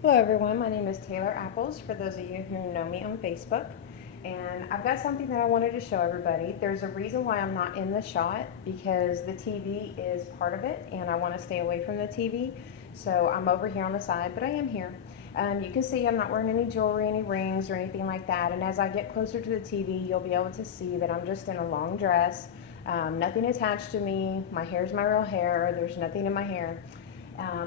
Hello everyone, my name is Taylor Apples, for those of you who know me on Facebook. And I've got something that I wanted to show everybody. There's a reason why I'm not in the shot, because the TV is part of it and I want to stay away from the TV. So I'm over here on the side, but I am here. You can see I'm not wearing any jewelry, any rings or anything like that. And as I get closer to the TV, you'll be able to see that I'm just in a long dress. Nothing attached to me. My hair is my real hair. There's nothing in my hair.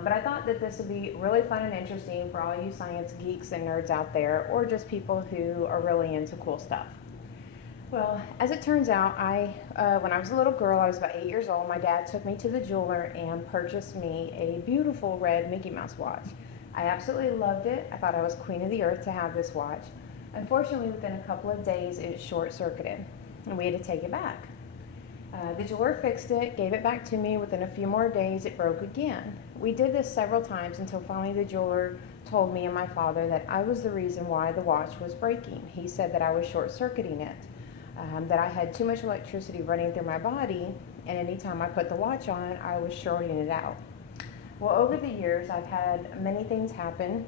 But I thought that this would be really fun and interesting for all you science geeks and nerds out there, or just people who are really into cool stuff. Well, as it turns out, when I was a little girl, I was about 8 years old, my dad took me to the jeweler and purchased me a beautiful red Mickey Mouse watch. I absolutely loved it. I thought I was queen of the earth to have this watch. Unfortunately, within a couple of days, it short-circuited, and we had to take it back. The jeweler fixed it, gave it back to me. Within a few more days, it broke again. We did this several times until finally the jeweler told me and my father that I was the reason why the watch was breaking. He said that I was short-circuiting it, that I had too much electricity running through my body, and anytime I put the watch on, I was shorting it out. Well, over the years, I've had many things happen,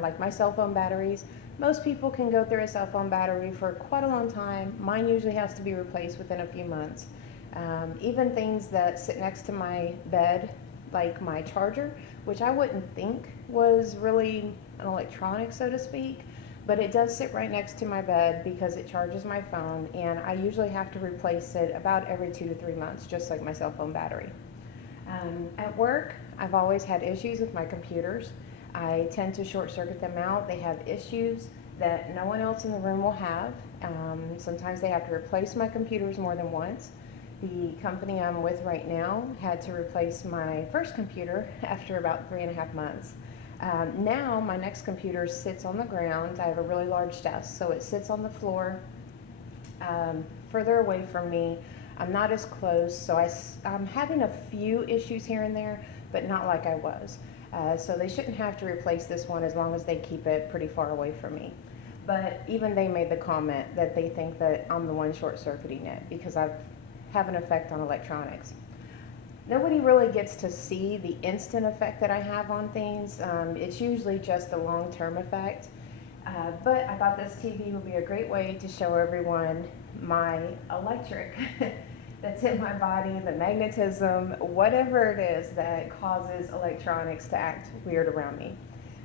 like my cell phone batteries. Most people can go through a cell phone battery for quite a long time. Mine usually has to be replaced within a few months. Even things that sit next to my bed, like my charger, which I wouldn't think was really an electronic, so to speak, but it does sit right next to my bed because it charges my phone, and I usually have to replace it about every 2 to 3 months, just like my cell phone battery. At work, I've always had issues with my computers. I tend to short circuit them out. They have issues that no one else in the room will have. Sometimes they have to replace my computers more than once. The company I'm with right now had to replace my first computer after about 3.5 months. Now my next computer sits on the ground. I have a really large desk, so it sits on the floor, further away from me. I'm not as close, so I'm having a few issues here and there, but not like I was. So they shouldn't have to replace this one as long as they keep it pretty far away from me. But even they made the comment that they think that I'm the one short-circuiting it because I have an effect on electronics. Nobody really gets to see the instant effect that I have on things. It's usually just a long-term effect. But I thought this TV would be a great way to show everyone my electric that's in my body, the magnetism, whatever it is that causes electronics to act weird around me.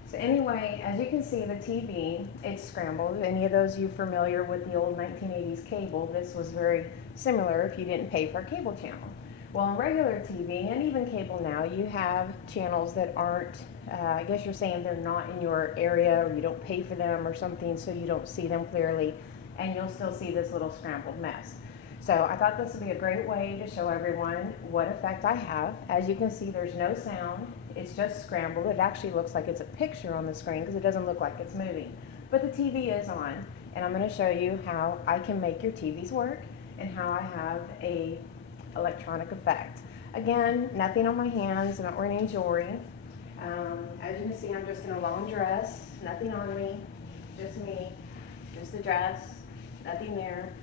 So anyway, as you can see, the TV, it's scrambled. Any of those you familiar with the old 1980s cable, this was very similar if you didn't pay for a cable channel. Well, on regular TV and even cable now, you have channels that aren't, I guess you're saying they're not in your area, or you don't pay for them or something, so you don't see them clearly, and you'll still see this little scrambled mess. So I thought this would be a great way to show everyone what effect I have. As you can see, there's no sound. It's just scrambled. It actually looks like it's a picture on the screen because it doesn't look like it's moving. But the TV is on, and I'm going to show you how I can make your TVs work and how I have a electronic effect. Again, nothing on my hands. I'm not wearing any jewelry. As you can see, I'm just in a long dress, nothing on me, just the dress, nothing there.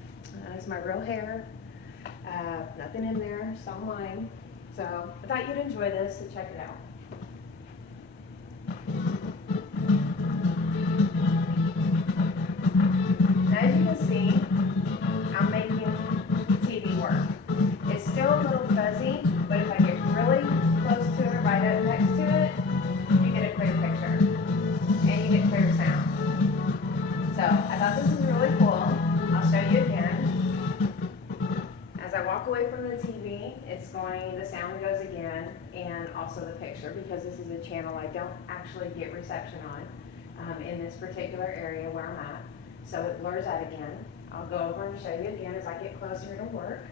It's my real hair, nothing in there, it's all mine. So I thought you'd enjoy this, so check it out. Now, as you can see, I'm making the TV work. It's still a little fuzzy, but if I get really close to it, right up next to it, you get a clear picture, and you get clear sound. So I thought this was really cool. I'll show you again. As I walk away from the TV, the sound goes again, and also the picture, because this is a channel I don't actually get reception on in this particular area where I'm at. So it blurs out again. I'll go over and show you again as I get closer, it'll work.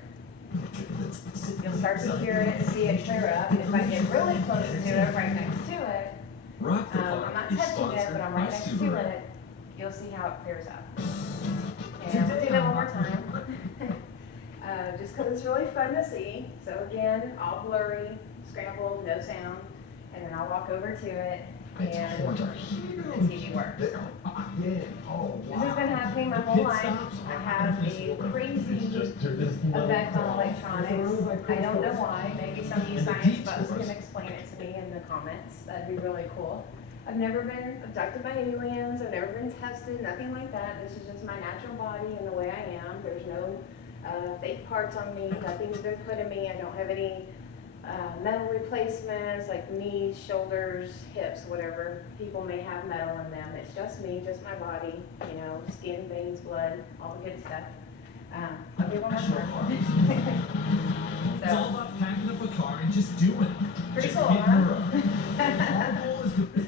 You'll start to hear it and see it clear up. If I get really close to it, right next to it, I'm not touching it, but I'm right next to it, you'll see how it clears up. And we'll do that one more time. Just because it's really fun to see. So again, all blurry, scrambled, no sound, and then I'll walk over to it, and the TV works. This has been happening my whole life. I have a crazy effect on electronics. I don't know why. Maybe some of you science buffs can explain it to me in the comments. That'd be really cool. I've never been abducted by aliens. I've never been tested, nothing like that. This is just my natural body and the way I am. There's no fake parts on me. Nothing's been put in me. I don't have any metal replacements like knees, shoulders, hips, whatever. People may have metal in them. It's just me, just my body, you know, skin, veins, blood, all the good stuff. Okay, one more story. It's all about packing up a car and just doing it. Pretty Just cool, hitting huh? the road. Our goal is to